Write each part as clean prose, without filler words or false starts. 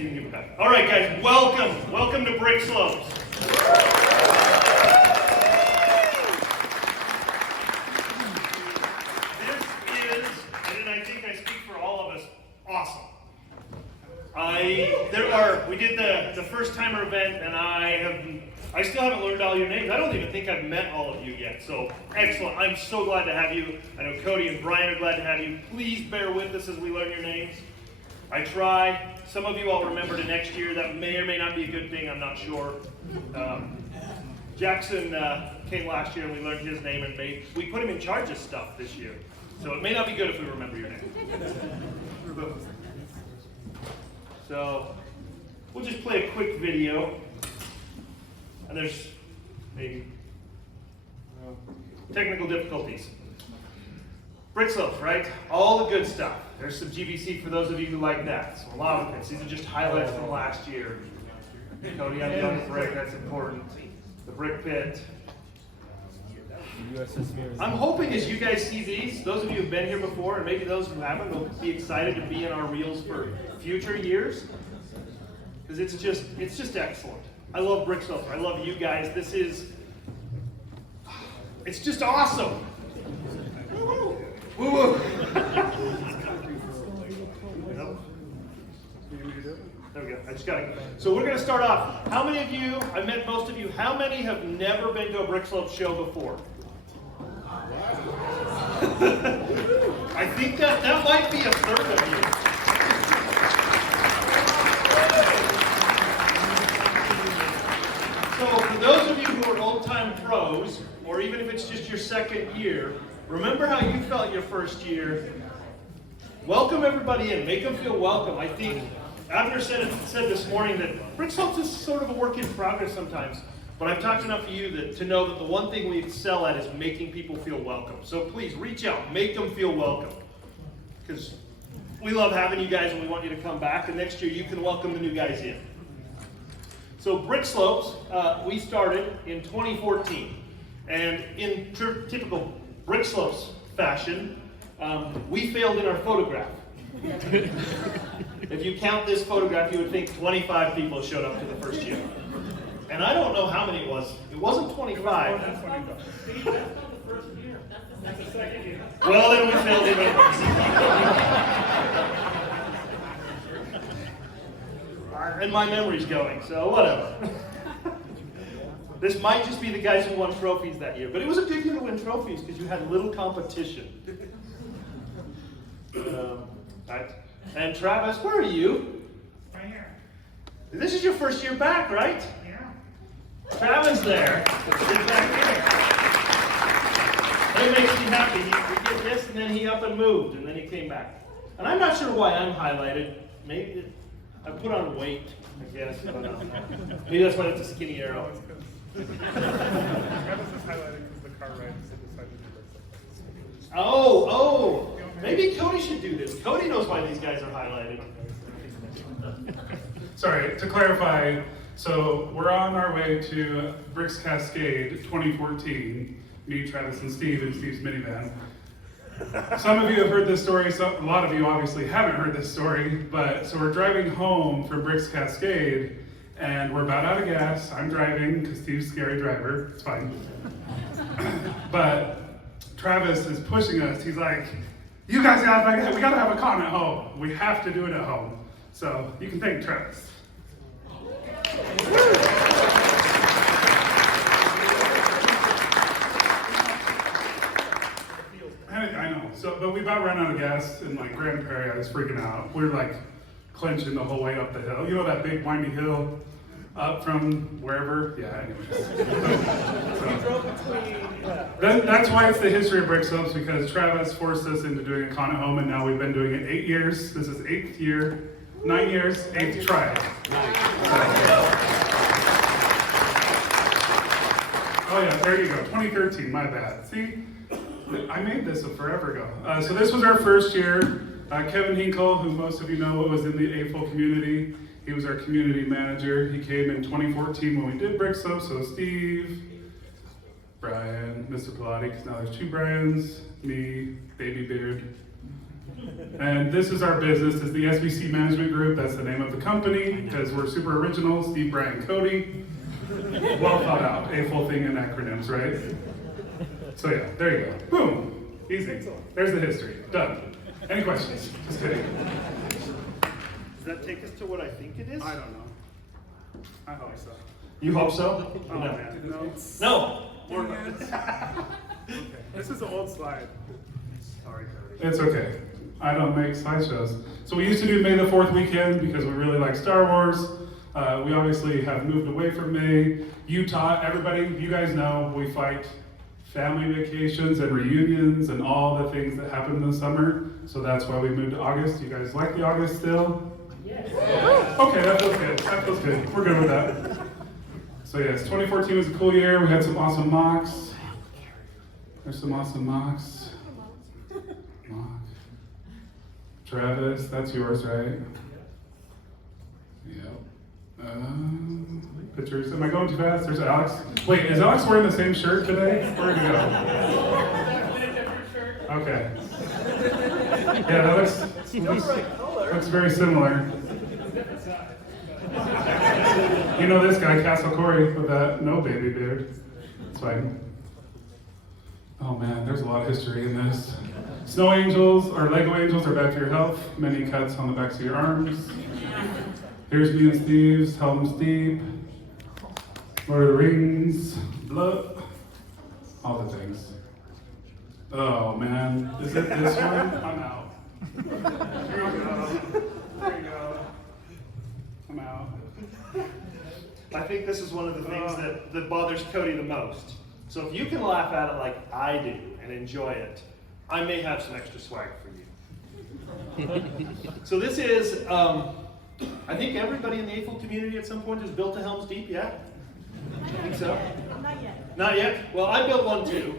you can give it back. All right, guys, welcome. Welcome to BrickSlopes. This is, and I think I speak for all of us, awesome. We did the first timer event, and I still haven't learned all your names. I don't even think I've met all of you yet. So excellent. I'm so glad to have you. I know Cody and Brian are glad to have you. Please bear with us as we learn your names. I try. Some of you I'll remember to next year. That may or may not be a good thing. I'm not sure. Jackson came last year and we learned his name, and we put him in charge of stuff this year. So it may not be good if we remember your name. So we'll just play a quick video. And there's maybe technical difficulties. BrickSlopes, right? All the good stuff. There's some GBC for those of you who like that. So a lot of things. These are just highlights from last year. Cody, I'm done with brick. That's important. The brick pit. I'm hoping as you guys see these, those of you who've been here before, and maybe those who haven't, will be excited to be in our reels for future years. Because it's just excellent. I love BrickSlopes. I love you guys. It's just awesome. Woo-woo. Woo-woo. There we go. I just got it. So we're going to start off. How many of you, I met most of you, how many have never been to a BrickSlopes show before? I think that might be a third of you. So for those of you who are old-time pros, or even if it's just your second year, remember how you felt your first year. Welcome everybody in. Make them feel welcome. I think Abner said this morning that BrickSlopes is sort of a work in progress sometimes, but I've talked enough to you to know that the one thing we excel at is making people feel welcome. So please reach out. Make them feel welcome. Because we love having you guys and we want you to come back, and next year you can welcome the new guys in. So BrickSlopes, we started in 2014, and in typical BrickSlopes fashion, we failed in our photograph. If you count this photograph, you would think 25 people showed up to the first year. And I don't know how many it was. It wasn't 25. That's not the first year. That's the second year. Well, then we failed even and my memory's going, so whatever. This might just be the guys who won trophies that year, but it was a good year to win trophies because you had little competition. Right. And Travis, where are you? Right here. This is your first year back, right? Yeah. Travis there. He's back here. It makes me happy. He did this and then he up and moved and then he came back. And I'm not sure why I'm highlighted. Maybe I put on weight, I guess. I don't know. Maybe that's why it's a skinny arrow. Travis is highlighted because the car ride is decided to do Oh. Maybe Cody should do this. Cody knows why these guys are highlighted. Sorry, to clarify, so we're on our way to Bricks Cascade 2014, me, Travis, and Steve in Steve's minivan. Some of you have heard this story, a lot of you obviously haven't heard this story, but so we're driving home from Bricks Cascade, and we're about out of gas. I'm driving, because Steve's a scary driver, it's fine. But Travis is pushing us, he's like, you guys we gotta have a con at home. We have to do it at home. So you can thank Travis. I know. So, but we about ran out of gas in like Grand Prairie. I was freaking out. We were like clenching the whole way up the hill. You know that big windy hill up from wherever? Yeah. That's why it's the history of BrickSlopes, because Travis forced us into doing a con at home, and now we've been doing it 8 years. This is 8th year, 9 years, 8th try. Oh yeah, there you go. 2013. My bad. See. I made this forever ago. So this was our first year. Kevin Hinkle, who most of you know was in the AFL community, he was our community manager. He came in 2014 when we did BrickSlopes. So Steve, Brian, Mr. Pilati, because now there's 2 Brians, me, Baby Beard, And this is our business, is the SBC Management Group. That's the name of the company, because we're super original. Steve, Brian, Cody. Well thought out, a full thing in acronyms, right? So yeah, there you go. Boom, easy. There's the history, done. Any questions? Just kidding. Does that take us to what I think it is? I don't know. I hope so. You hope so? Oh man, no. No. Okay. This is an old slide. Sorry, Cody. It's okay. I don't make slideshows. So we used to do May the 4th weekend because we really like Star Wars. We obviously have moved away from May. Utah, everybody, you guys know, we fight family vacations and reunions and all the things that happen in the summer. So that's why we moved to August. You guys like the August still? Yes. Okay, that feels good. That feels good. We're good with that. So yes, 2014 was a cool year. We had some awesome mocks. There's some awesome mocks. Mock. Travis, that's yours, right? Yep. Pictures. Am I going too fast? There's Alex. Wait, is Alex wearing the same shirt today? Where'd he go? Okay. Yeah, that looks very similar. You know this guy, Castle Corey, with that no baby beard. It's fine. Oh man, there's a lot of history in this. Snow angels, or Lego angels, are bad for your health. Many cuts on the backs of your arms. Here's me and Steve's Helm's Deep, Lord of the Rings, Blood, all the things. Oh man, is it this one? I'm out. Here we go. There you go. I'm out. I think this is one of the things that bothers Cody the most. So if you can laugh at it like I do and enjoy it, I may have some extra swag for you. So this is, I think everybody in the Eiffel community at some point has built a Helm's Deep, yeah? I think so. Not yet. Not yet? Well, I built one too.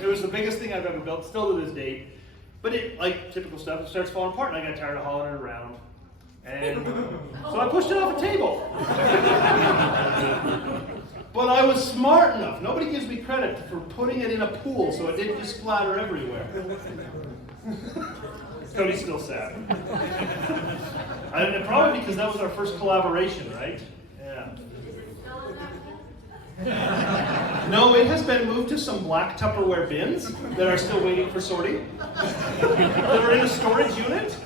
It was the biggest thing I've ever built, still to this date. But it, like typical stuff, it starts falling apart and I got tired of hauling it around. And so I pushed it off a table. But I was smart enough. Nobody gives me credit for putting it in a pool so it didn't just splatter everywhere. Cody's still sad. And probably because that was our first collaboration, right? Yeah. No, it has been moved to some black Tupperware bins that are still waiting for sorting. They're in a storage unit.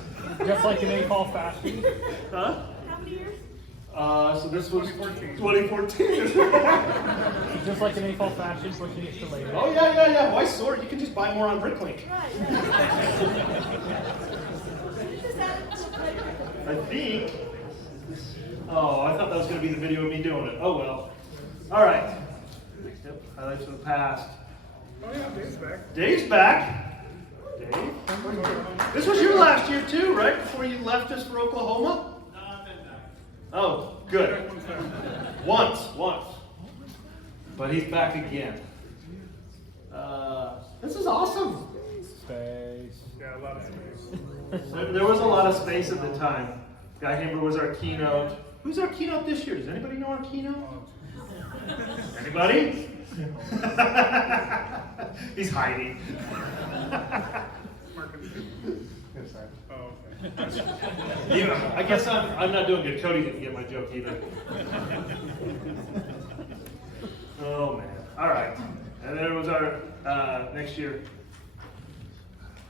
Just like in A-Fall fashion. Huh? How many years? So this was 2014. Just like in A-Fall fashion, pushing it to later. Oh yeah. Why sort? You can just buy more on BrickLink. Right. I think. Oh, I thought that was going to be the video of me doing it. Oh well. All right. Next up, highlights of the past. Oh yeah, Dave's back. Dave's back. Dave? This was your last year too, right? Before you left us for Oklahoma? No, I've been back. Oh, good. Once. But he's back again. This is awesome. Space. Yeah, a lot of space. There was a lot of space at the time. Guy Hamber was our keynote. Who's our keynote this year? Does anybody know our keynote? Anybody? He's hiding. Oh, okay. Yeah, I guess I'm not doing good. Cody didn't get my joke either. Oh man. All right. And there was our next year.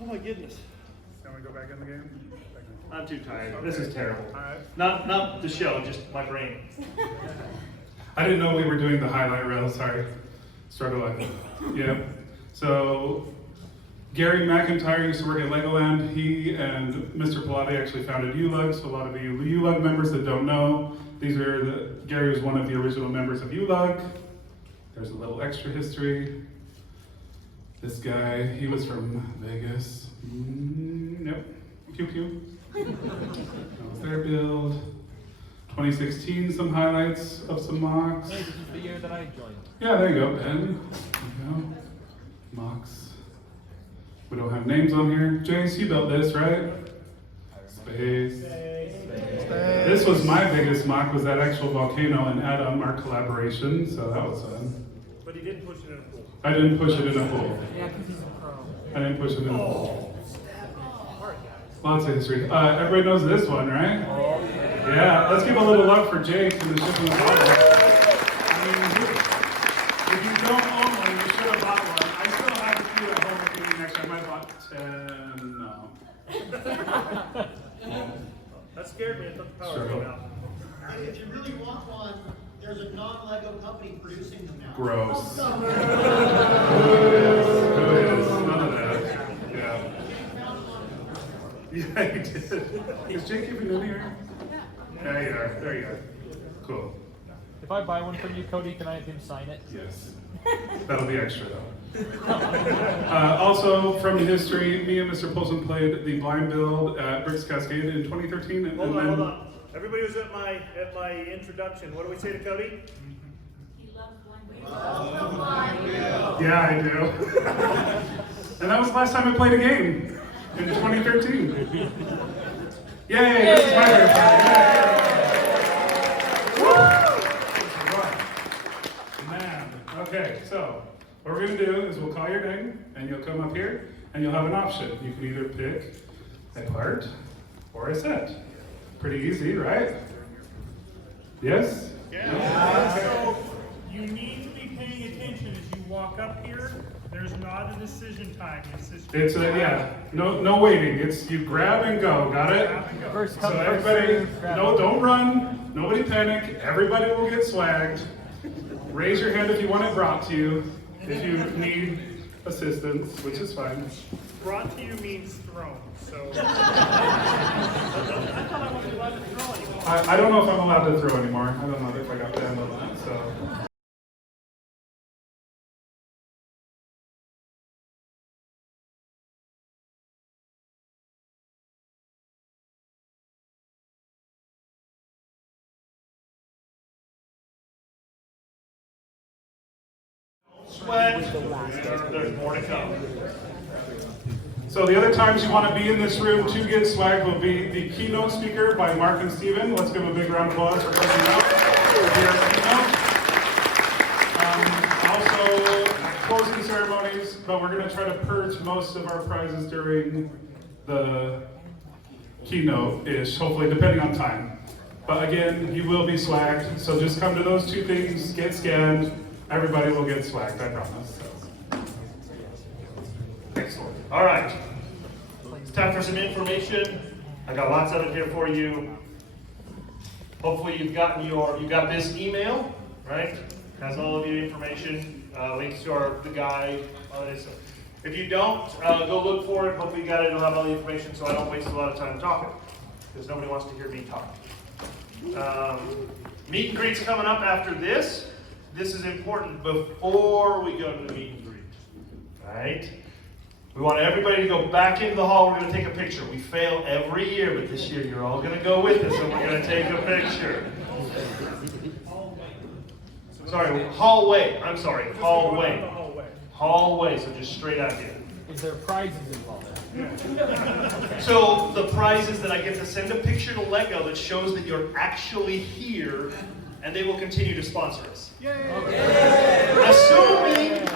Oh my goodness. Can we go back in the game? I'm too tired. Okay. This is terrible. All right. Not the show, just my brain. I didn't know we were doing the highlight reel, sorry. Struggle with it. Yeah. So Gary McIntyre used to work at Legoland. He and Mr. Pilate actually founded ULUG, so a lot of you ULUG members that don't know, Gary was one of the original members of ULUG. There's a little extra history. This guy, he was from Vegas. Nope. Pew pew. That was their build. 2016, some highlights of some mocks. Hey, this is the year that I joined. Yeah, there you go, Ben. There you go. Mocks. We don't have names on here. Jace, you built this, right? Space. This was my biggest mock, was that actual volcano and Adam, our collaboration, so that was fun. But he didn't push it in a pool. I didn't push it in a pool. Yeah, because he's a pro. I didn't push it in a pool. Lots of history. Everybody knows this one, right? Yeah, let's give a little love for Jake and the ship and the bottle. I mean, if you don't own one, you should have bought one. I still have a few at home if you need next time. I bought 10, no. That scared me. I thought the power Sure. came out. If you really want one, there's a non-Lego company producing them now. Gross. Who is? None of that. Yeah. Yeah, he did. Is Jake even in here? Yeah, you are. There you are. Cool. If I buy one from you, Cody, can I have him sign it? Yes. That'll be extra though. Also from history, me and Mr. Polson played the blind build at Bricks Cascade in 2013. And Hold then, on. Everybody was at my introduction. What do we say to Cody? He loves blind build. Yeah, I do. And that was the last time I played a game in 2013. Yay! This is my favorite part. Man. Okay, so what we're gonna do is we'll call your name and you'll come up here and you'll have an option. You can either pick a part or a set. Pretty easy, right? Yes? So you need to be paying attention as you walk up here. There's not a decision time. It's yeah. No waiting. It's you grab and go. Got it? First So come, first everybody, serve, grab no, it. don't run. Nobody panic. Everybody will get swagged. Raise your hand if you want it brought to you. If you need assistance, which is fine. Brought to you means thrown. So I don't know if I'm allowed to throw anymore. I don't know if I got banned on that. So. Sweat. There's more to come. So the other times you want to be in this room to get swag will be the keynote speaker by Mark and Steven. Let's give a big round of applause for coming out. Also, closing ceremonies, but we're going to try to purge most of our prizes during the keynote-ish, hopefully, depending on time. But again, you will be swagged, so just come to those two things, get scanned, everybody will get swagged, I promise. Excellent. All right. It's time for some information. I got lots of it here for you. Hopefully you've got this email, right? Has all of your information, links to the guide, all that stuff. If you don't, go look for it. Hopefully you got it. It'll have all the information, so I don't waste a lot of time talking, because nobody wants to hear me talk. Meet and greet's coming up after this. This is important before we go to the meet and greet, right? We want everybody to go back into the hall. We're going to take a picture. We fail every year, but this year you're all going to go with us and we're going to take a picture. Sorry, hallway. I'm sorry, hallway. Hallway, so just straight out here. Is there prizes involved? So the prize is that I get to send a picture to Lego that shows that you're actually here, and they will continue to sponsor us.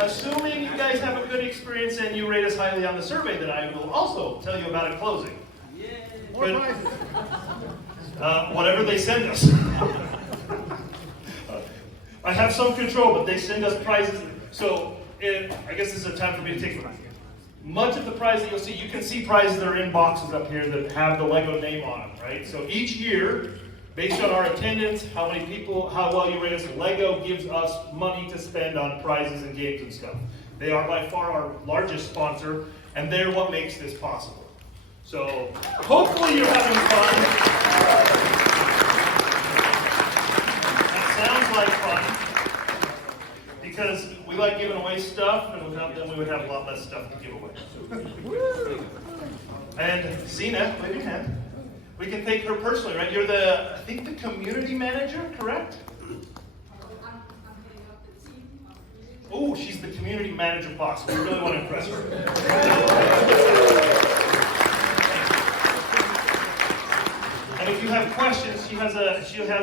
Assuming you guys have a good experience and you rate us highly on the survey that I will also tell you about at closing. But, whatever they send us. I have some control, but they send us prizes. So I guess this is a time for me to take them. Much of the prizes that you'll see, you can see prizes that are in boxes up here that have the Lego name on them, right? So each year, based on our attendance, how many people, how well you rate us, Lego gives us money to spend on prizes and games and stuff. They are by far our largest sponsor, and they're what makes this possible. So hopefully you're having fun. That sounds like fun, because we like giving away stuff, and without them we would have a lot less stuff to give away. And Zena, wave your hand. We can thank her personally, right? You're I think the community manager, correct? Oh, she's the community manager boss. We really want to impress her. And if you have questions, she has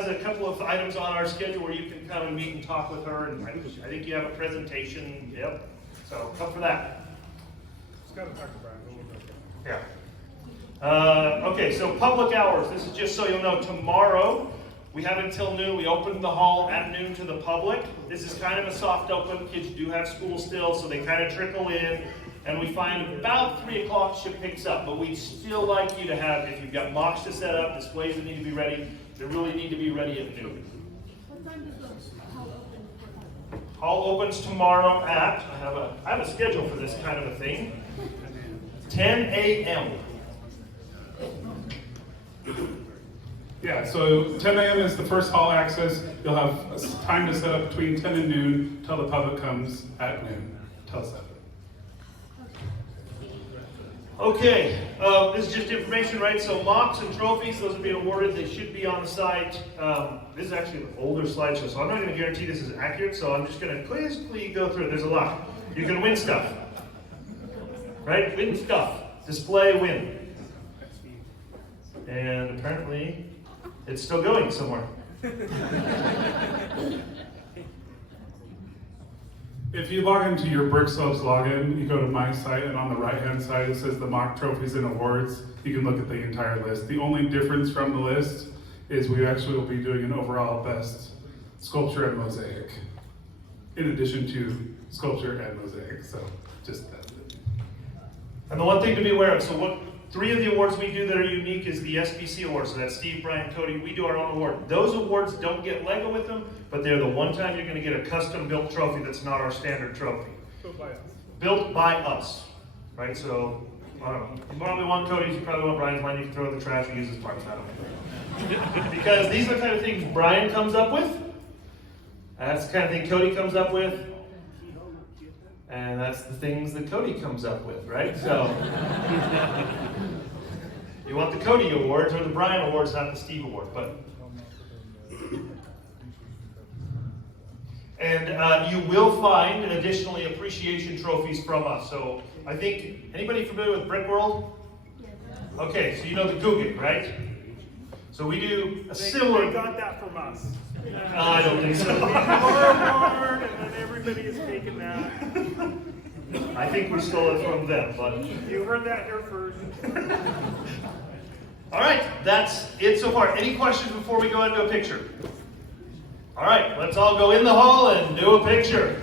a couple of items on our schedule where you can come and meet and talk with her. And I think you have a presentation. Yep. So come for that. Just gotta talk to Brian. We'll look at it. Yeah. Okay, so public hours. This is just so you'll know. Tomorrow, we have until noon. We open the hall at noon to the public. This is kind of a soft open. Kids do have school still, so they kind of trickle in. And we find about 3 o'clock ship picks up. But we'd still like you to have, if you've got mocks to set up, displays that need to be ready, they really need to be ready at noon. What time does the hall open? Hall opens tomorrow at, I have a schedule for this kind of a thing, 10 a.m. Yeah, so 10 a.m. is the first hall access. You'll have time to set up between 10 and noon till the public comes at noon, till 7. Okay, this is just information, right? So mocks and trophies, those are being awarded. They should be on the site. This is actually an older slideshow, so I'm not going to guarantee this is accurate, so I'm just going to quickly go through it. There's a lot. You can win stuff, right? Win stuff. Display, win. And apparently, it's still going somewhere. If you log into your BrickSlopes login, you go to my site, and on the right-hand side it says the mock trophies and awards. You can look at the entire list. The only difference from the list is we actually will be doing an overall best sculpture and mosaic, in addition to sculpture and mosaic. So just that. And the one thing to be aware of, so what 3 of the awards we do that are unique is the SBC awards. So that's Steve, Brian, Cody. We do our own award. Those awards don't get Lego with them, but they're the one time you're going to get a custom built trophy that's not our standard trophy. Built by us. Built by us, right? So, I don't know. You probably want Cody's, you probably want Brian's. Mine you can throw in the trash and use his parts. I don't know. Because these are the kind of things Brian comes up with. That's the kind of thing Cody comes up with. And that's the things that Cody comes up with, right? So, you want the Cody Awards or the Brian Awards, not the Steve Award. But, and you will find additionally appreciation trophies from us. So, I think, anybody familiar with Brick World? Okay, so you know the Guggen, right? So we do a similar. They got that from us. I don't think so. We borrowed, and then everybody is taking that. I think we stole it from them, but. You heard that here first. All right, that's it so far. Any questions before we go into a picture? All right, let's all go in the hall and do a picture.